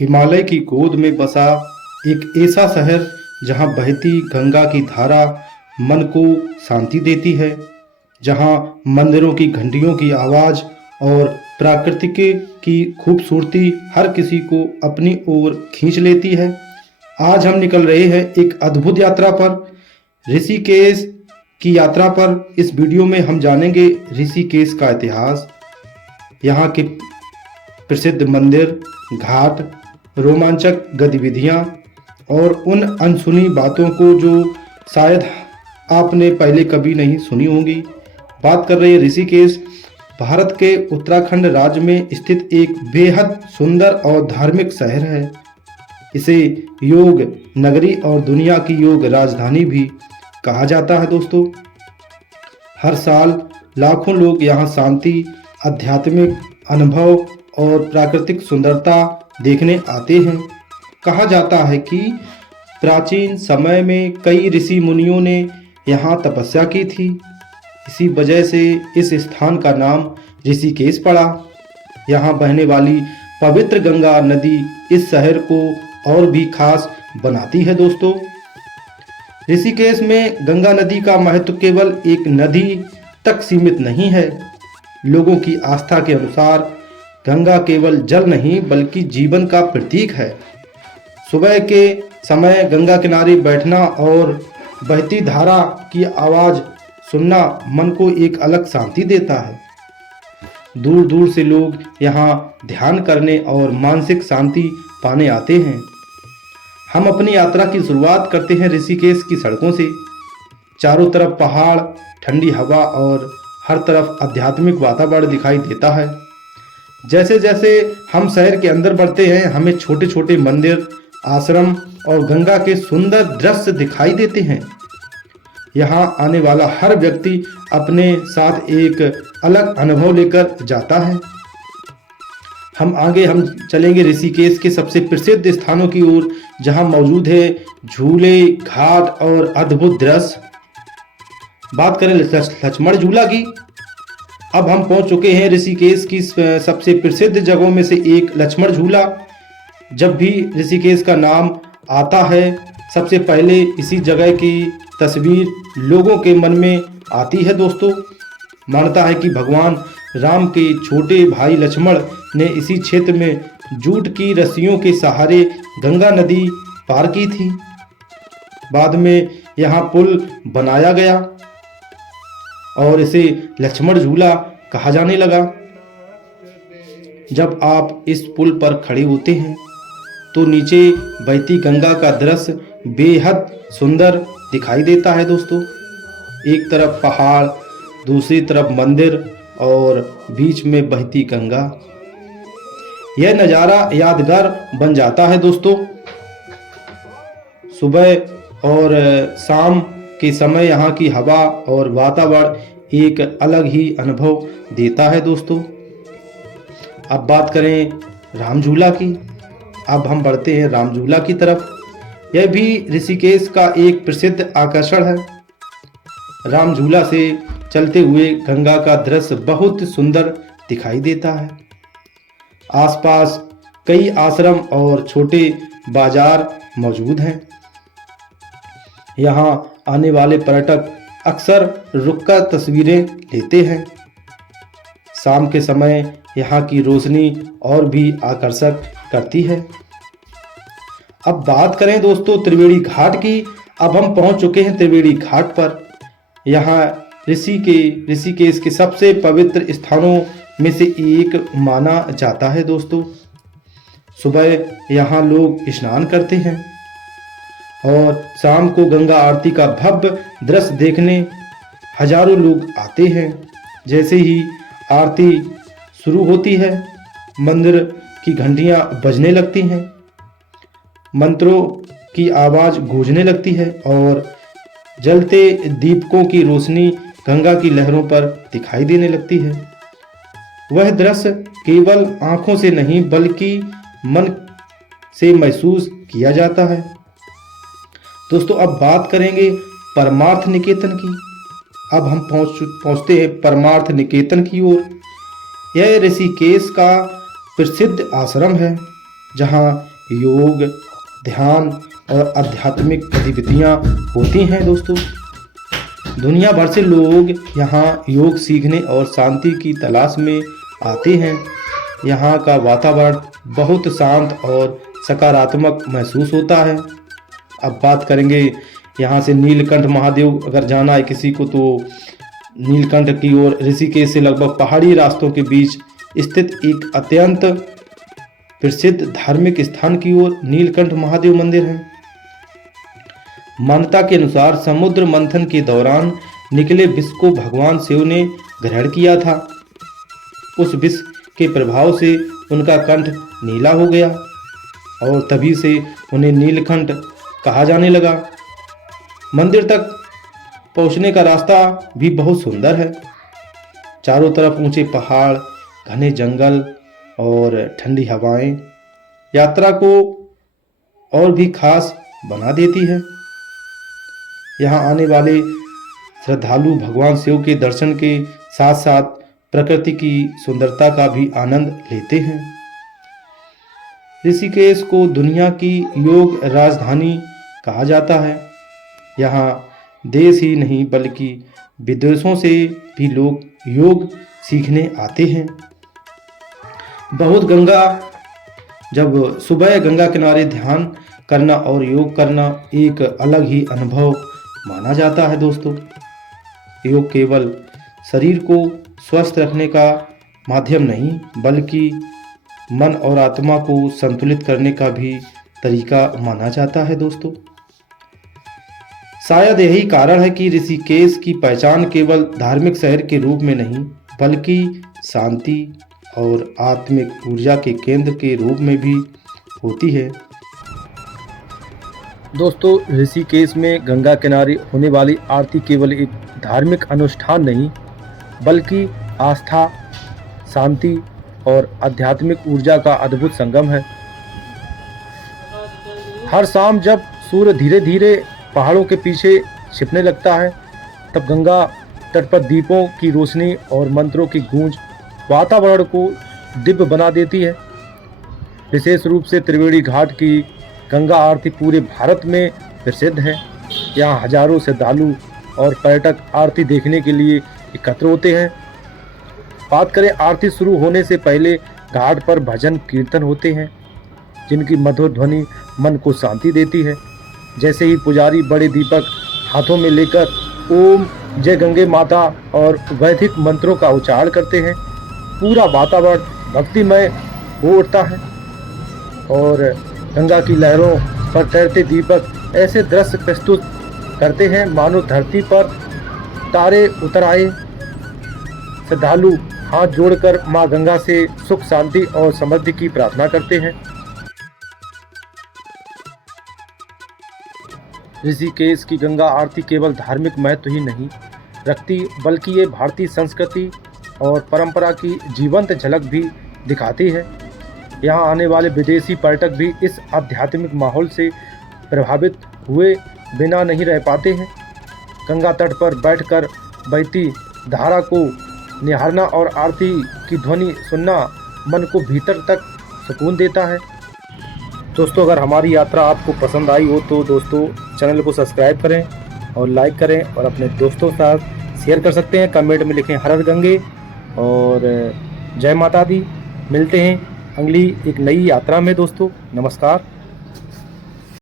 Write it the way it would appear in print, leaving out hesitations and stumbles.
हिमालय की गोद में बसा एक ऐसा शहर जहां बहती गंगा की धारा मन को शांति देती है, जहां मंदिरों की घंटियों की आवाज़ और प्राकृतिक की खूबसूरती हर किसी को अपनी ओर खींच लेती है। आज हम निकल रहे हैं एक अद्भुत यात्रा पर, ऋषिकेश की यात्रा पर। इस वीडियो में हम जानेंगे ऋषिकेश का इतिहास, यहाँ के प्रसिद्ध मंदिर, घाट, रोमांचक गतिविधियाँ और उन अनसुनी बातों को जो शायद आपने पहले कभी नहीं सुनी होंगी। बात कर रहे हैं ऋषिकेश, भारत के उत्तराखंड राज्य में स्थित एक बेहद सुंदर और धार्मिक शहर है। इसे योग नगरी और दुनिया की योग राजधानी भी कहा जाता है दोस्तों। हर साल लाखों लोग यहाँ शांति, आध्यात्मिक अनुभव और प्राकृतिक सुंदरता देखने आते हैं। कहा जाता है कि प्राचीन समय में कई ऋषि मुनियों ने यहाँ तपस्या की थी। इसी वजह से इस स्थान का नाम ऋषिकेश पड़ा। यहाँ बहने वाली पवित्र गंगा नदी इस शहर को और भी खास बनाती है दोस्तों। ऋषिकेश में गंगा नदी का महत्व केवल एक नदी तक सीमित नहीं है। लोगों की आस्था के अनुसार गंगा केवल जल नहीं बल्कि जीवन का प्रतीक है। सुबह के समय गंगा किनारे बैठना और बहती धारा की आवाज़ सुनना मन को एक अलग शांति देता है। दूर दूर से लोग यहाँ ध्यान करने और मानसिक शांति पाने आते हैं। हम अपनी यात्रा की शुरुआत करते हैं ऋषिकेश की सड़कों से। चारों तरफ पहाड़, ठंडी हवा और हर तरफ आध्यात्मिक वातावरण दिखाई देता है। जैसे जैसे हम शहर के अंदर बढ़ते हैं, हमें छोटे छोटे मंदिर, आश्रम और गंगा के सुंदर दृश्य दिखाई देते हैं। यहाँ आने वाला हर व्यक्ति अपने साथ एक अलग अनुभव लेकर जाता है। हम चलेंगे ऋषिकेश के सबसे प्रसिद्ध स्थानों की ओर, जहाँ मौजूद है झूले, घाट और अद्भुत दृश्य। बात करें लक्ष्मण झूला की। अब हम पहुंच चुके हैं ऋषिकेश की सबसे प्रसिद्ध जगहों में से एक लक्ष्मण झूला। जब भी ऋषिकेश का नाम आता है, सबसे पहले इसी जगह की तस्वीर लोगों के मन में आती है दोस्तों। मानता है कि भगवान राम के छोटे भाई लक्ष्मण ने इसी क्षेत्र में जूट की रस्सियों के सहारे गंगा नदी पार की थी। बाद में यहाँ पुल बनाया गया और इसे लक्ष्मण झूला कहा जाने लगा। जब आप इस पुल पर खड़े होते हैं तो नीचे बहती गंगा का दृश्य बेहद सुंदर दिखाई देता है दोस्तों। एक तरफ पहाड़, दूसरी तरफ मंदिर और बीच में बहती गंगा। यह नज़ारा यादगार बन जाता है दोस्तों। सुबह और शाम के समय यहाँ की हवा और वातावरण एक अलग ही अनुभव देता है दोस्तों। अब बात करें राम झूला की। अब हम बढ़ते हैं राम झूला की तरफ। यह भी ऋषिकेश का एक प्रसिद्ध आकर्षण है। राम झूला से चलते हुए गंगा का दृश्य बहुत सुंदर दिखाई देता है। आसपास कई आश्रम और छोटे बाजार मौजूद हैं। यहाँ आने वाले पर्यटक अक्सर रुककर तस्वीरें लेते हैं। शाम के समय यहाँ की रोशनी और भी आकर्षक करती है। अब बात करें दोस्तों त्रिवेणी घाट की। अब हम पहुँच चुके हैं त्रिवेणी घाट पर। यहाँ ऋषिकेश के सबसे पवित्र स्थानों में से एक माना जाता है दोस्तों। सुबह यहाँ लोग स्नान करते हैं और शाम को गंगा आरती का भव्य दृश्य देखने हजारों लोग आते हैं। जैसे ही आरती शुरू होती है, मंदिर की घंटियां बजने लगती हैं, मंत्रों की आवाज़ गूंजने लगती है और जलते दीपकों की रोशनी गंगा की लहरों पर दिखाई देने लगती है। वह दृश्य केवल आंखों से नहीं बल्कि मन से महसूस किया जाता है। दोस्तों अब बात करेंगे परमार्थ निकेतन की। अब हम पहुंचते हैं परमार्थ निकेतन की ओर। यह ऋषिकेश का प्रसिद्ध आश्रम है, जहां योग, ध्यान और आध्यात्मिक गतिविधियाँ होती हैं दोस्तों। दुनिया भर से लोग यहाँ योग सीखने और शांति की तलाश में आते हैं। यहाँ का वातावरण बहुत शांत और सकारात्मक महसूस होता है। अब बात करेंगे यहाँ से नीलकंठ महादेव अगर जाना है किसी को तो नीलकंठ की ओर ऋषिकेश से लगभग पहाड़ी रास्तों के बीच स्थित एक अत्यंत प्रसिद्ध धार्मिक स्थान की ओर नीलकंठ महादेव मंदिर है। मान्यता के अनुसार समुद्र मंथन के दौरान निकले विष को भगवान शिव ने ग्रहण किया था। उस विष के प्रभाव से उनका कंठ नीला हो गया और तभी से उन्हें नीलकंठ कहा जाने लगा। मंदिर तक पहुंचने का रास्ता भी बहुत सुंदर है। चारों तरफ ऊंचे पहाड़, घने जंगल और ठंडी हवाएं यात्रा को और भी खास बना देती है। यहाँ आने वाले श्रद्धालु भगवान शिव के दर्शन के साथ साथ प्रकृति की सुंदरता का भी आनंद लेते हैं। ऋषिकेश को दुनिया की योग राजधानी कहा जाता है। यहाँ देश ही नहीं बल्कि विदेशों से भी लोग योग सीखने आते हैं। जब सुबह गंगा किनारे ध्यान करना और योग करना एक अलग ही अनुभव माना जाता है दोस्तों। योग केवल शरीर को स्वस्थ रखने का माध्यम नहीं बल्कि मन और आत्मा को संतुलित करने का भी तरीका माना जाता है दोस्तों। शायद यही कारण है कि ऋषिकेश की पहचान केवल धार्मिक शहर के रूप में नहीं बल्कि शांति और आत्मिक ऊर्जा के केंद्र के रूप में भी होती है। दोस्तों, ऋषिकेश में गंगा किनारे होने वाली आरती केवल एक धार्मिक अनुष्ठान नहीं बल्कि आस्था, शांति और आध्यात्मिक ऊर्जा का अद्भुत संगम है। हर शाम जब सूर्य धीरे धीरे पहाड़ों के पीछे छिपने लगता है तब गंगा तट पर दीपों की रोशनी और मंत्रों की गूंज वातावरण को दिव्य बना देती है। विशेष रूप से त्रिवेणी घाट की गंगा आरती पूरे भारत में प्रसिद्ध है। यहाँ हजारों श्रद्धालु और पर्यटक आरती देखने के लिए एकत्र होते हैं। बात करें आरती शुरू होने से पहले घाट पर भजन कीर्तन होते हैं जिनकी मधुर ध्वनि मन को शांति देती है। जैसे ही पुजारी बड़े दीपक हाथों में लेकर ओम जय गंगे माता और वैदिक मंत्रों का उच्चारण करते हैं, पूरा वातावरण भक्तिमय हो उठता है और गंगा की लहरों पर तैरते दीपक ऐसे दृश्य प्रस्तुत करते हैं मानो धरती पर तारे उतर आए। श्रद्धालु हाथ जोड़कर मां गंगा से सुख, शांति और समृद्धि की प्रार्थना करते हैं। ऋषिकेश की गंगा आरती केवल धार्मिक महत्व ही नहीं रखती बल्कि ये भारतीय संस्कृति और परंपरा की जीवंत झलक भी दिखाती है। यहाँ आने वाले विदेशी पर्यटक भी इस आध्यात्मिक माहौल से प्रभावित हुए बिना नहीं रह पाते हैं। गंगा तट पर बैठकर बहती धारा को निहारना और आरती की ध्वनि सुनना मन को भीतर तक सुकून देता है। दोस्तों, अगर हमारी यात्रा आपको पसंद आई हो तो दोस्तों चैनल को सब्सक्राइब करें और लाइक करें और अपने दोस्तों के साथ शेयर कर सकते हैं। कमेंट में लिखें हर हर गंगे और जय माता दी। मिलते हैं अगली एक नई यात्रा में दोस्तों। नमस्कार।